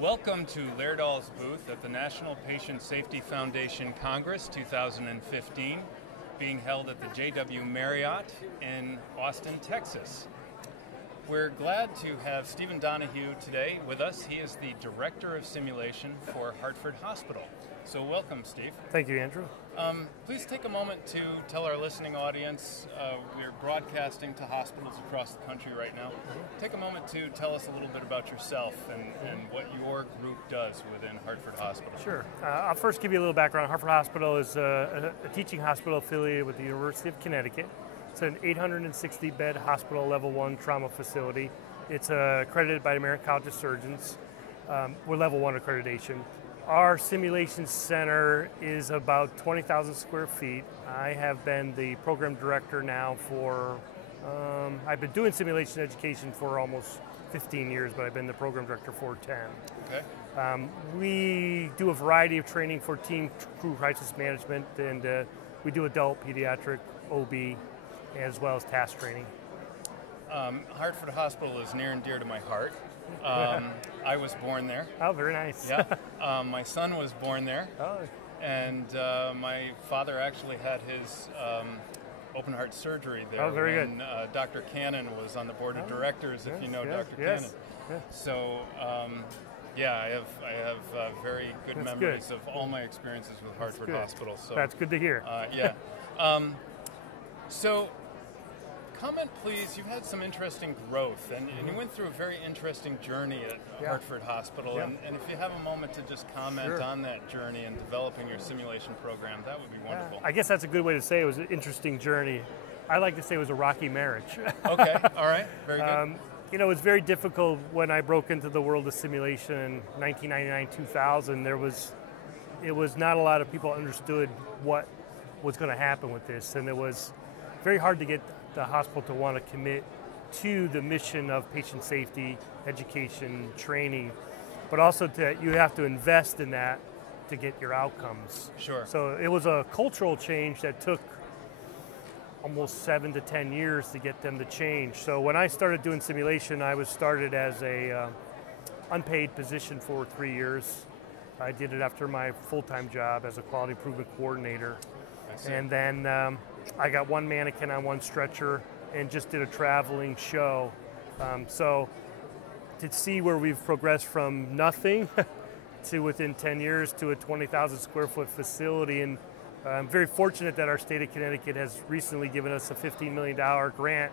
Welcome to Laerdal's booth at the National Patient Safety Foundation Congress 2015, being held at the JW Marriott in Austin, Texas. We're glad to have Stephen Donahue today with us. He is the Director of Simulation for Hartford Hospital. So welcome, Steve. Thank you, Andrew. Please take a moment to tell our listening audience, we're broadcasting to hospitals across the country right now. Take a moment to tell us a little bit about yourself and what your group does within Hartford Hospital. Sure. I'll first give you a little background. Hartford Hospital is a teaching hospital affiliated with the University of Connecticut. It's an 860-bed hospital level 1 trauma facility. It's accredited by the American College of Surgeons. We're level 1 accreditation. Our simulation center is about 20,000 square feet. I have been the program director now for, I've been doing simulation education for almost 15 years, but I've been the program director for 10. Okay. We do a variety of training for team crew crisis management, and we do adult, pediatric, OB, as well as task training. Hartford Hospital is near and dear to my heart. I was born there. Oh, very nice. Yeah. My son was born there. Oh. And my father actually had his open heart surgery there. Oh, very when, good. Dr. Cannon was on the board of directors, if you know Dr. Yes. Cannon. Yeah. So, yeah, I have very good That's memories good. of all my experiences with Hartford Hospital. So that's good to hear. yeah. So, comment please, you've had some interesting growth, and you went through a very interesting journey at Hartford Hospital, and if you have a moment to just comment on that journey and developing your simulation program, that would be wonderful. I guess that's a good way to say it was an interesting journey. I like to say it was a rocky marriage. Okay, all right, very good. You know, it was very difficult when I broke into the world of simulation in 1999-2000. It was not a lot of people understood what was going to happen with this, and it was very hard to get the hospital to want to commit to the mission of patient safety, education, training, but also you have to invest in that to get your outcomes. Sure. So it was a cultural change that took almost 7 to 10 years to get them to change. So when I started doing simulation, I was started as a unpaid position for 3 years. I did it after my full-time job as a quality improvement coordinator. And then I got one mannequin on one stretcher and just did a traveling show. So to see where we've progressed from nothing to within 10 years to a 20,000 square foot facility, and I'm very fortunate that our state of Connecticut has recently given us a $15 million grant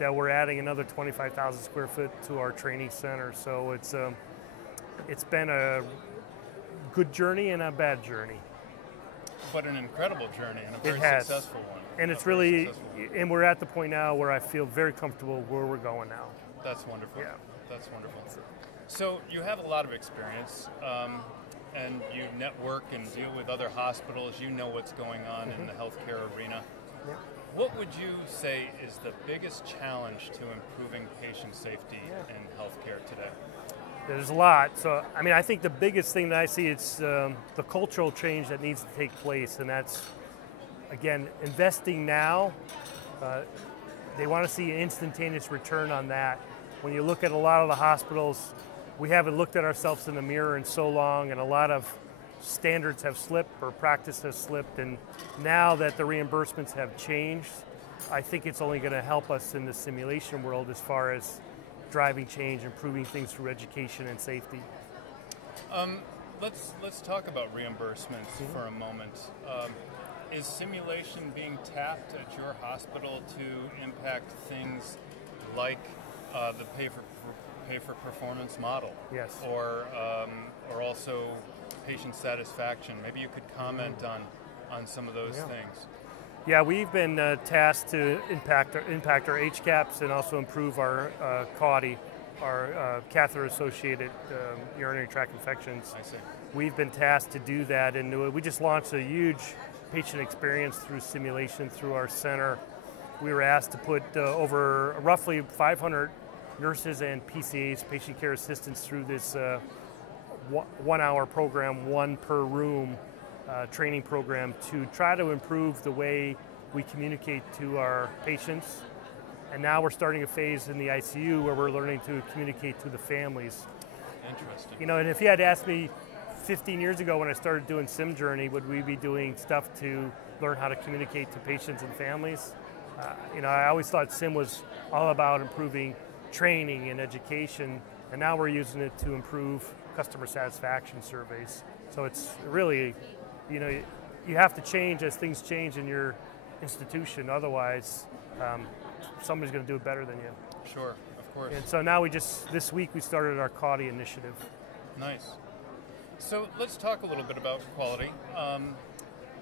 that we're adding another 25,000 square foot to our training center. So it's been a good journey and a bad journey. But an incredible journey and a very successful one. And it's really, and we're at the point now where I feel very comfortable where we're going now. That's wonderful. Yeah. That's wonderful. So you have a lot of experience, and you network and deal with other hospitals. You know what's going on in the healthcare arena. Yeah. What would you say is the biggest challenge to improving patient safety in healthcare today? There's a lot. So, I mean, I think the biggest thing that I see is the cultural change that needs to take place, and that's, again, investing now. They want to see an instantaneous return on that. When you look at a lot of the hospitals, we haven't looked at ourselves in the mirror in so long, and a lot of standards have slipped or practice has slipped, and now that the reimbursements have changed, I think it's only going to help us in the simulation world as far as driving change, improving things through education and safety. Let's talk about reimbursements for a moment. Is simulation being tapped at your hospital to impact things like the pay for performance model? Yes. Or also patient satisfaction? Maybe you could comment on some of those things. Yeah, we've been tasked to impact our HCAHPS and also improve our CAUTI, our catheter-associated urinary tract infections. I see. We've been tasked to do that, and we just launched a huge patient experience through simulation through our center. We were asked to put over roughly 500 nurses and PCAs, patient care assistants, through this 1 hour program, one per room, training program to try to improve the way we communicate to our patients. And now we're starting a phase in the ICU where we're learning to communicate to the families. Interesting. You know, and if you had asked me 15 years ago when I started doing Sim Journey, would we be doing stuff to learn how to communicate to patients and families? You know, I always thought Sim was all about improving training and education, and now we're using it to improve customer satisfaction surveys. So it's really, you know, you have to change as things change in your institution. Otherwise, somebody's going to do it better than you. Sure, of course. And so now this week we started our quality initiative. Nice. So let's talk a little bit about quality.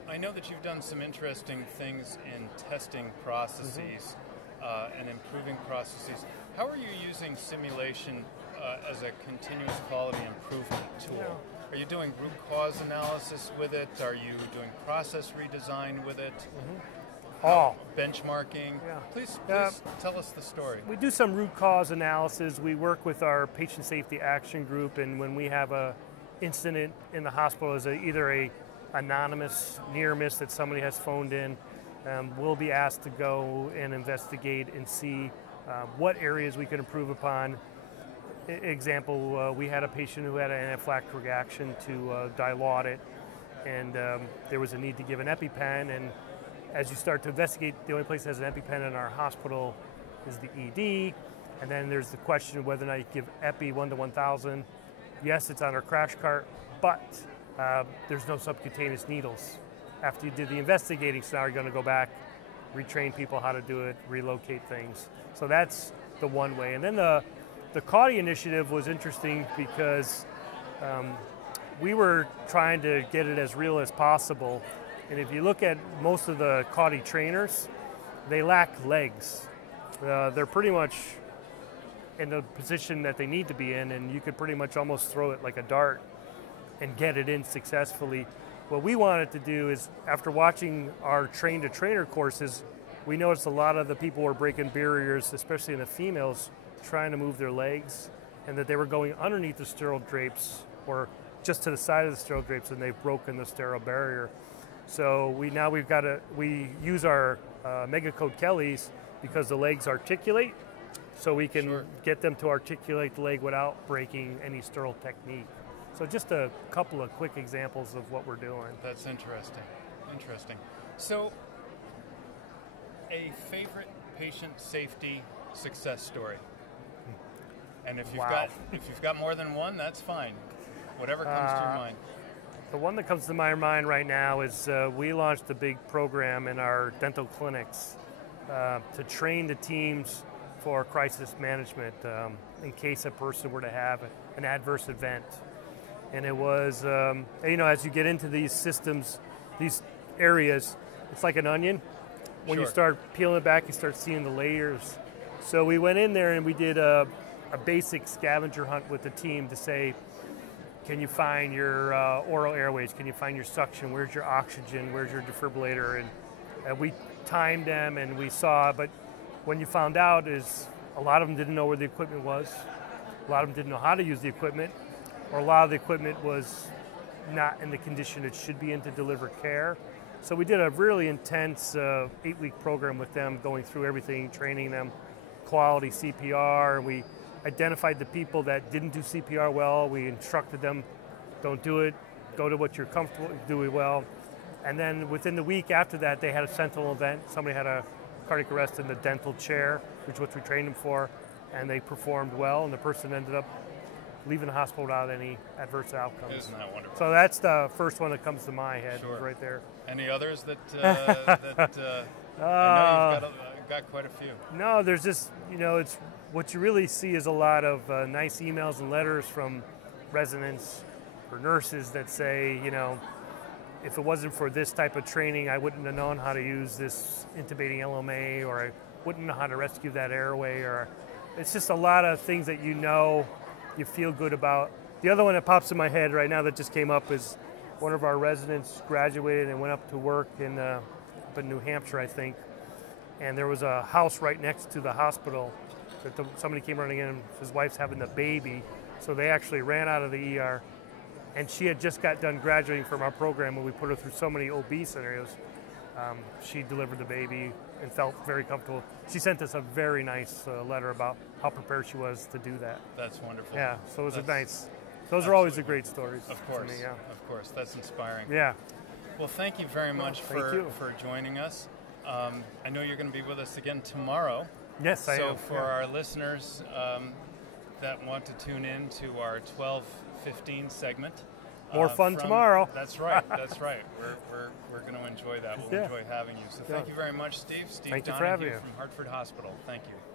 I know that you've done some interesting things in testing processes and improving processes. How are you using simulation as a continuous quality improvement tool? Yeah. Are you doing root cause analysis with it? Are you doing process redesign with it? Benchmarking? Yeah. Please tell us the story. We do some root cause analysis. We work with our patient safety action group, and when we have a incident in the hospital is either a anonymous near miss that somebody has phoned in, we'll be asked to go and investigate and see what areas we can improve upon. Example, we had a patient who had an anaphylactic reaction to Dilaudid, and there was a need to give an EpiPen, and as you start to investigate, the only place that has an EpiPen in our hospital is the ED, and then there's the question of whether or not you give Epi 1 to 1,000. Yes, it's on our crash cart, but there's no subcutaneous needles. After you did the investigating, so now you're going to go back, retrain people how to do it, relocate things. So that's the one way. And then the quality initiative was interesting because we were trying to get it as real as possible. And if you look at most of the quality trainers, they lack legs. They're pretty much in the position that they need to be in, and you could pretty much almost throw it like a dart and get it in successfully. What we wanted to do is, after watching our train-to-trainer courses, we noticed a lot of the people were breaking barriers, especially in the females, trying to move their legs, and that they were going underneath the sterile drapes or just to the side of the sterile drapes, and they've broken the sterile barrier. So we use our Megacode Kellys because the legs articulate, so we can get them to articulate the leg without breaking any sterile technique. So just a couple of quick examples of what we're doing. That's interesting. Interesting. So, a favorite patient safety success story. And if you've got more than one, that's fine. Whatever comes to your mind. The one that comes to my mind right now is we launched a big program in our dental clinics to train the teams for crisis management in case a person were to have an adverse event. And it was, you know, as you get into these systems, these areas, it's like an onion. When you start peeling it back, you start seeing the layers. So we went in there and we did a basic scavenger hunt with the team to say, can you find your oral airways? Can you find your suction? Where's your oxygen? Where's your defibrillator? And we timed them and we saw, but when you found out is a lot of them didn't know where the equipment was. A lot of them didn't know how to use the equipment, or a lot of the equipment was not in the condition it should be in to deliver care. So we did a really intense 8-week program with them, going through everything, training them, quality CPR. We identified the people that didn't do CPR well. We instructed them, don't do it, go to what you're comfortable doing well. And then within the week after that, they had a sentinel event. Somebody had a cardiac arrest in the dental chair, which is what we trained them for, and they performed well, and the person ended up leaving the hospital without any adverse outcomes. Isn't that wonderful? So that's the first one that comes to my head, right there. Any others that, I know you've got quite a few. No, there's just, you know, it's what you really see is a lot of nice emails and letters from residents or nurses that say, you know, if it wasn't for this type of training, I wouldn't have known how to use this intubating LMA, or I wouldn't know how to rescue that airway, or it's just a lot of things that you know, you feel good about. The other one that pops in my head right now that just came up is one of our residents graduated and went up to work up in New Hampshire, I think, and there was a house right next to the hospital that somebody came running in, his wife's having the baby, so they actually ran out of the ER. And she had just got done graduating from our program when we put her through so many OB scenarios. she delivered the baby and felt very comfortable. She sent us a very nice letter about how prepared she was to do that. That's wonderful. Yeah, so it was nice. Those are always the great stories. Of course, to me, yeah. Of course, that's inspiring. Yeah. Well, thank you very much for joining us. I know you're going to be with us again tomorrow. Yes, I am. So for our listeners that want to tune in to our 12:15 segment. More fun tomorrow. That's right. That's right. We're going to enjoy that. We'll enjoy having you. So thank you very much, Steve. Steve Thank you Donahue for having me. from Hartford Hospital. Thank you.